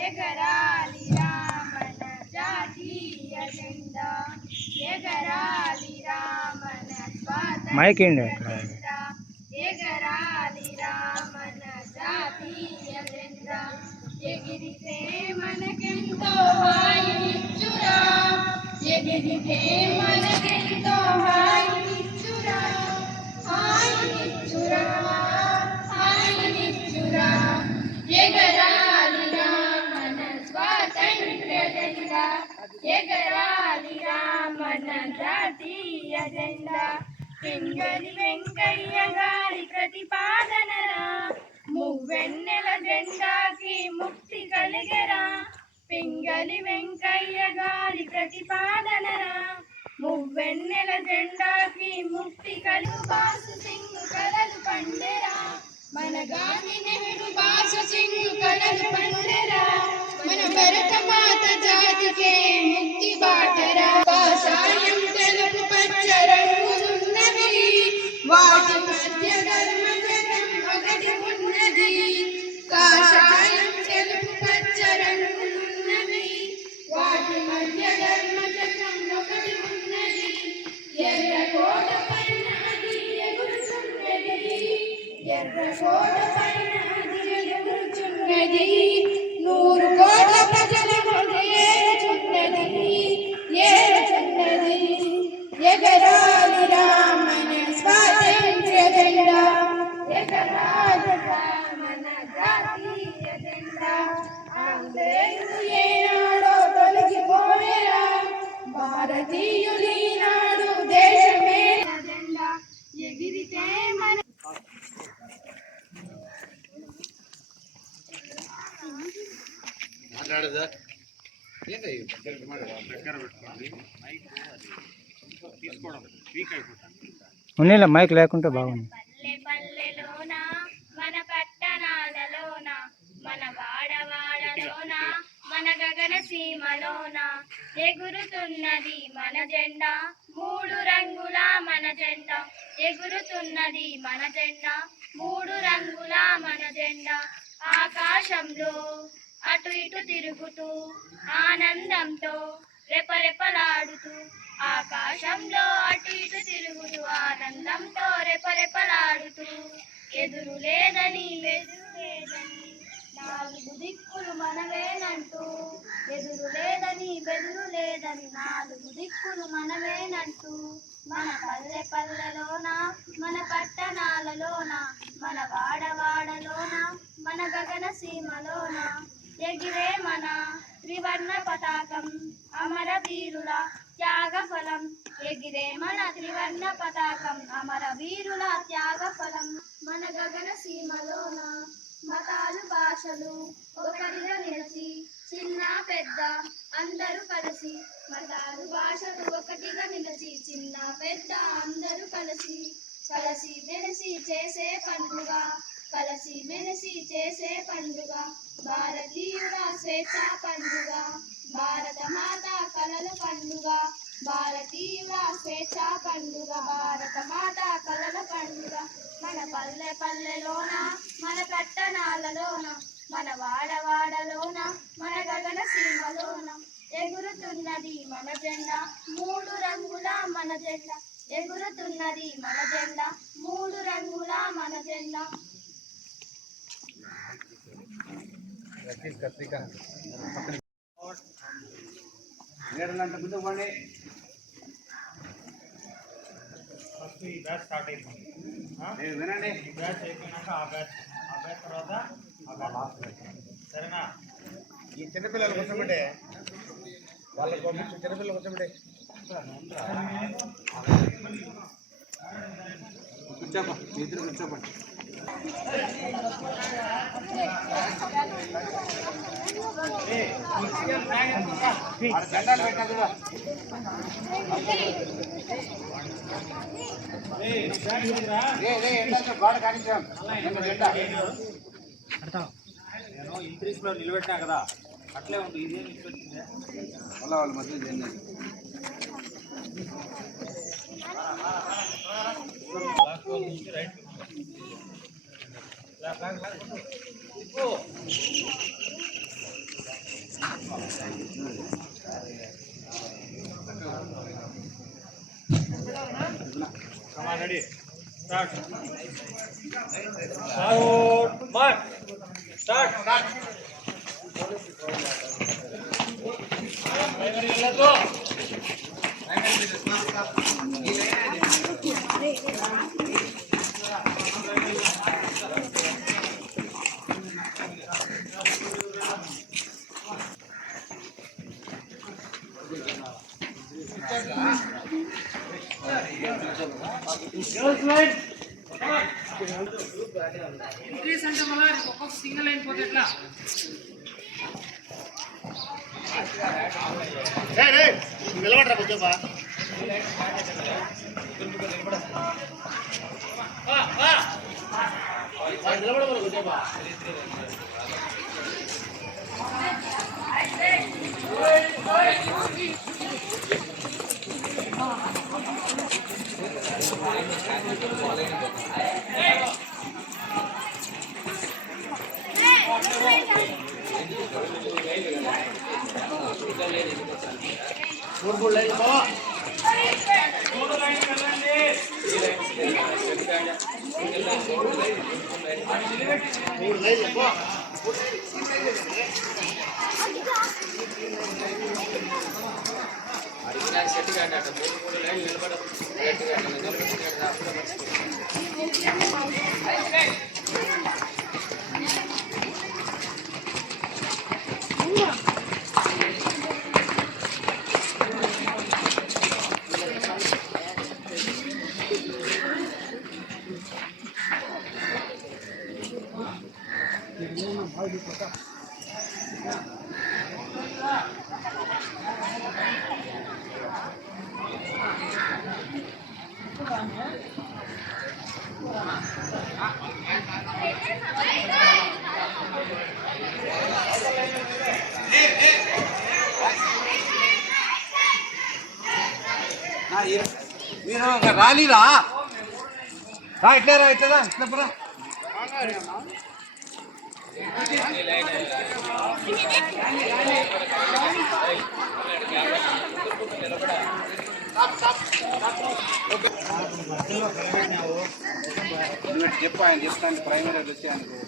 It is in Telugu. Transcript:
ఎగరాలి రామన జాతీయ జెండా, ఎగరాలి రామన స్వాతంత్ర్య జెండా, ఎగరాలి రామన జాతీయ జెండా. ఎగిరితే మనకెంతో హాయినిచ్చురా, ఎగిరితే మనకెంతో హాయినిచ్చురా, హాయినిచ్చురా, హాయినిచ్చురా. ఎగరాలి రామన స్వాతంత్ర్య జెండా, ఎగరాలి రామన జాతీయ జెండా. పింగళి వెంకయ్య గారి ప్రతిపాదనరా, మువ్వెన్నెల జెండాకి ముక్తి కలిగెరా. పింగళి వెంకయ్య గారి ప్రతిపాదనరా, మువ్వెన్నెల జెండాకి ముక్తి కలు. బాసు సింగ్ కలలు పండెరా, మన గాంధీ నెహ్రూ బాసు సింగ్ కలలు పండెరా. మన భరత మాత జాతికే ముక్తి బాటరా. కాషాయం తెలుపు పచ్చ రంగులున్నవి, వాటి మధ్య ధర్మ చక్రం ఒకటి ఉన్నది. కాషాయం తెలుపు పచ్చ రంగులున్నవి, వాటి మధ్య ధర్మ చక్రం ఒకటి ఉన్నది. ఎర్ర కోట పైన అది ఎగురుచున్నది, ఎర్ర కోట పైన అది ఎగురుచున్నది. 100 కోట్ల ప్రజలను ఏలుచున్నది, ఏలుచున్నది. ఎగరాలి రామన స్వాతంత్ర్య జెండా, ఎగరాలి రామన జాతీయ జెండా. ఆంగ్లేయులు ఏనాడో తొలగిపోయేరా, భారతీయులు ఈనాడు దేశమే జెండా. ఎగిరితే మన మాట్లాడదా ఉన్నీళ్ళ మైక్ లేకుంటే బాగుంది. పల్లె పల్లెలోన, మన పట్టణాలలోన, మన వాడవాడలోన, మన గగన సీమలోన ఎగురుతున్నది మన జెండా. 3 రంగుల మన జెండా, ఎగురుతున్నది మన జెండా. 3 రంగుల మన జెండా. ఆకాశంలో అటు ఇటు తిరుగుతూ, ఆనందంతో రెపరెపలాడుతూ, ఆకాశంలో అటు ఇటు తిరుగుతూ, ఆనందంతో రెపరెపలాడుతూ. ఎదురు లేదని బెదురు లేదని, 4 దిక్కులు మనవేనంటూ. ఎదురు లేదని బెదురు లేదని, 4 దిక్కులు మనవేనంటూ. మన పల్లె పల్లెలోన, మన పట్టణాలలోన, మన వాడవాడలోన, మన గగన సీమలోన ఎగిరే మన త్రివర్ణ పతాకం, అమర వీరుల త్యాగ ఫలం. ఎగిరే మన త్రివర్ణ పతాకం, అమర వీరుల త్యాగ ఫలం. మన గగన సీమలోన మతాలు భాషలు ఒకరిగా నిలిచి, చిన్న పెద్ద అందరూ కలిసి. మతాలు భాషలు ఒకటిగా నిలిచి, చిన్న పెద్ద అందరూ కలిసి. కలిసి మెలిసి చేసే పండుగ, కలిసి మెలిసి చేసే పండుగ. భారతీయుల స్వేచ్ఛ పండుగ, భారత మాత కలల పండుగ. భారతీయుల స్వేచ్ఛ పండుగ, భారత మాత కలల పండుగ. మన పల్లె పల్లెలోన, మన పట్టణాలలోన, మన వాడవాడలోన, మన గగన సీమలోన ఎగురుతున్నది మన జెండా. 3 రంగుల మన జెండా, ఎగురుతున్నది మన జెండా. 3 రంగుల మన జెండా. ఫస్ట్ ఈ బ్యాచ్ స్టార్ట్ అయిపోయింది. వినండి, ఈ బ్యాచ్ అయిపోయినాక ఆ బ్యాచ్ తర్వాత ఆ బ్యాచ్. సరేనా? ఈ చిన్నపిల్లలు కూర్చోబెట్టే, వాళ్ళకి పంపించి చిన్నపిల్లలు కూర్చోబెట్టే. కూర్చోపా, ఇద్దరు కూర్చోపండి. జెండాలు పెట్టినా కూడా గోడ కానించాం. నేను ఇంక్రీస్లో నిలబెట్టినా కదా, అట్లే ఉంది. ఇదేం ఇచ్చిందే వాళ్ళ మధ్య జెండా right. Come on, ready. Start. Forward, mark. Start. Girls line. Increase అంటే మళ్ళా ఒక్కొక్క సింగిల్ లైన్ పోతే ఎట్లా? నిలబడరా కొంచెం నిలబడ కొంచెం మూడు లైన్ బావా మూడు లైన్ వెళ్ళండి. మూడు లైన్ బావా మీరు రాలీరా ఇట్లా రా ఇట్లా ఇట్లా పురా చెప్పు ఆయన చెప్తాను ప్రైమరీ వచ్చి ఆయనకు